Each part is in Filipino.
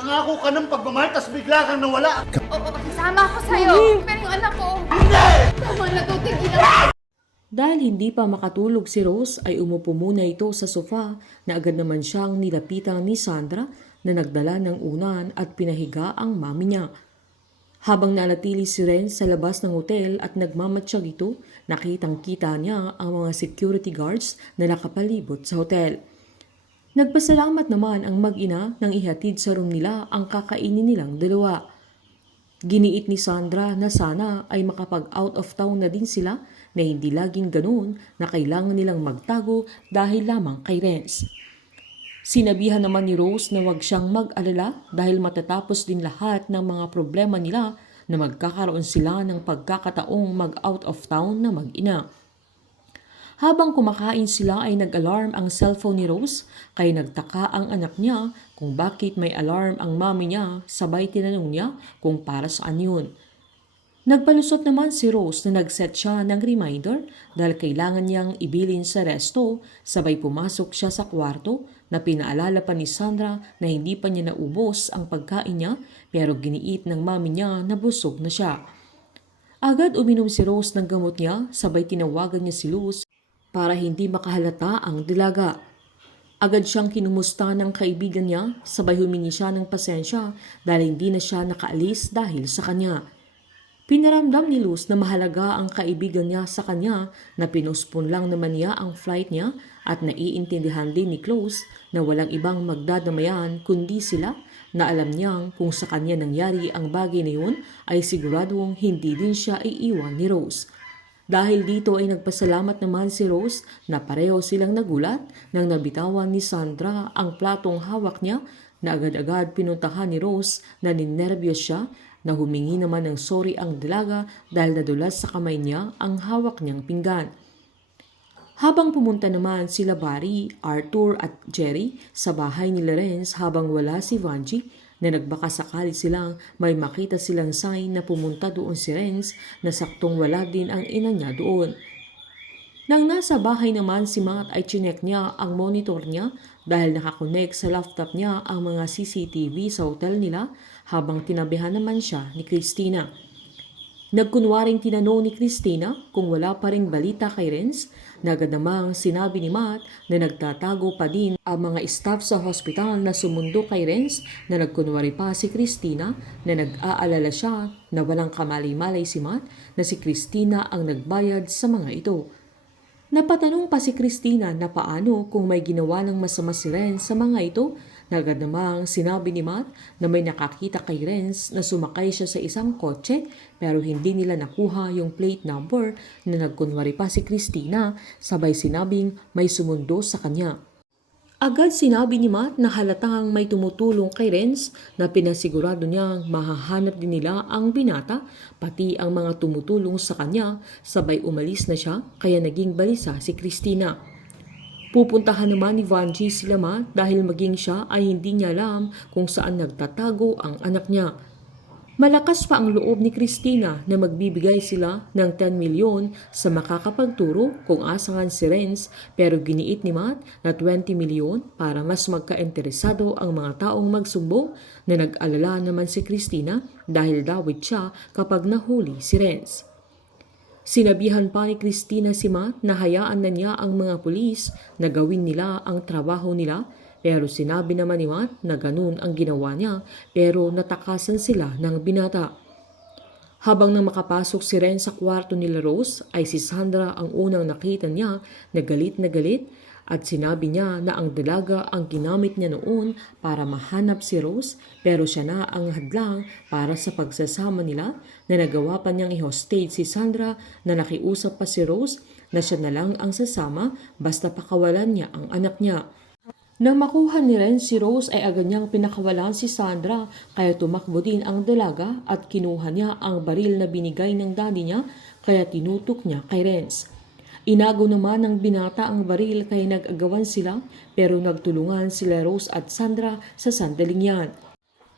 Nangako ka ng pagmamahal, tas bigla kang nawala. Oo, kasama ako sa'yo. Pero yung anak ko, tama na to, tigilan. Dahil hindi pa makatulog si Rose ay umupo muna ito sa sofa na agad naman siyang nilapitan ni Sandra na nagdala ng unan at pinahiga ang mami niya. Habang nanatili si Renz sa labas ng hotel at nagmamatsyag ito, nakitang-kita niya ang mga security guards na nakapalibot sa hotel. Nagpasalamat naman ang mag-ina nang ihatid sa room nila ang kakainin nilang dalawa. Giniit ni Sandra na sana ay makapag-out of town na din sila na hindi laging ganoon na kailangan nilang magtago dahil lamang kay Renz. Sinabihan naman ni Rose na huwag siyang mag-alala dahil matatapos din lahat ng mga problema nila na magkakaroon sila ng pagkakataong mag-out of town na mag-ina. Habang kumakain sila ay nag-alarm ang cellphone ni Rose kaya nagtaka ang anak niya kung bakit may alarm ang mami niya, sabay tinanong niya kung para saan yun. Nagpalusot naman si Rose na nag-set siya ng reminder dahil kailangan niyang ibilin sa resto, sabay pumasok siya sa kwarto na pinaalala pa ni Sandra na hindi pa niya naubos ang pagkain niya pero giniit ng mami niya na busog na siya. Agad uminom si Rose ng gamot niya, sabay tinawagan niya si Luz para hindi makahalata ang dilaga. Agad siyang kinumusta ng kaibigan niya, sabay humingi siya ng pasensya dahil hindi na siya nakaalis dahil sa kanya. Pinaramdam ni Luz na mahalaga ang kaibigan niya sa kanya na pinuspon lang naman niya ang flight niya at naiintindihan din ni Close na walang ibang magdadamayan kundi sila na alam niyang kung sa kanya nangyari ang bagay na yun ay siguradong hindi din siya iiwan ni Rose. Dahil dito ay nagpasalamat naman si Rose na pareho silang nagulat nang nabitawan ni Sandra ang platong hawak niya na agad-agad pinuntahan ni Rose na ninervyos siya na humingi naman ng sorry ang dalaga dahil nadulas sa kamay niya ang hawak niyang pinggan. Habang pumunta naman sila Barry, Arthur at Jerry sa bahay ni Renz habang wala si Vanjie na nagbaka sakali silang may makita silang sign na pumunta doon si Renz na saktong wala din ang ina niya doon. Nang nasa bahay naman si Matt ay chinek niya ang monitor niya dahil nakakonect sa laptop niya ang mga CCTV sa hotel nila habang tinabihan naman siya ni Christina. Nagkunwaring tinanong ni Christina kung wala pa ring balita kay Renz na agad namang sinabi ni Matt na nagtatago pa din ang mga staff sa hospital na sumundo kay Renz na nagkunwari pa si Christina na nag-aalala siya na walang kamali-malay si Matt na si Christina ang nagbayad sa mga ito. Napatanong pa si Christina na paano kung may ginawa ng masama si Renz sa mga ito na agad namang sinabi ni Matt na may nakakita kay Renz na sumakay siya sa isang kotse pero hindi nila nakuha yung plate number na nagkunwari pa si Christina sabay sinabing may sumundo sa kanya. Agad sinabi ni Matt na halatang may tumutulong kay Renz na pinasigurado niyang mahahanap din nila ang binata pati ang mga tumutulong sa kanya sabay umalis na siya kaya naging balisa si Christina. Pupuntahan naman ni Vanjie sila Matt dahil maging siya ay hindi niya alam kung saan nagtatago ang anak niya. Malakas pa ang loob ni Christina na magbibigay sila ng 10 milyon sa makakapagturo kung asangan si Renz pero giniit ni Matt na 20 milyon para mas magkainteresado ang mga taong magsumbong na nag-alala naman si Christina dahil dawit siya kapag nahuli si Renz. Sinabihan pa ni Christina si Matt na hayaan na niya ang mga pulis na gawin nila ang trabaho nila pero sinabi naman ni Matt na ganun ang ginawa niya pero natakasan sila ng binata. Habang nang makapasok si Renz sa kwarto nila Rose ay si Sandra ang unang nakita niya na galit at sinabi niya na ang dalaga ang ginamit niya noon para mahanap si Rose pero siya na ang hadlang para sa pagsasama nila na nagawa pa niyang i-hostage si Sandra na nakiusap pa si Rose na siya na lang ang sasama basta pakawalan niya ang anak niya. Nang makuha ni Renz si Rose ay agad niyang pinakawalan si Sandra kaya tumakbo din ang dalaga at kinuha niya ang baril na binigay ng daddy niya kaya tinutok niya kay Renz. Inago naman ng binata ang baril kaya nag-agawan sila pero nagtulungan sila Rose at Sandra sa sandaling yan.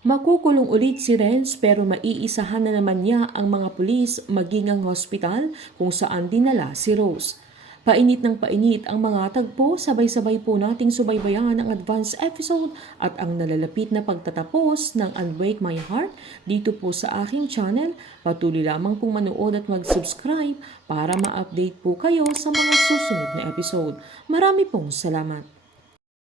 Makukulong ulit si Renz pero maiisahan na naman niya ang mga pulis maging ang hospital kung saan dinala si Rose. Painit ng painit ang mga tagpo, sabay-sabay po nating subaybayan ang advance episode at ang nalalapit na pagtatapos ng Unbreak My Heart dito po sa aking channel. Patuloy lamang pong manood at mag-subscribe para ma-update po kayo sa mga susunod na episode. Marami pong salamat.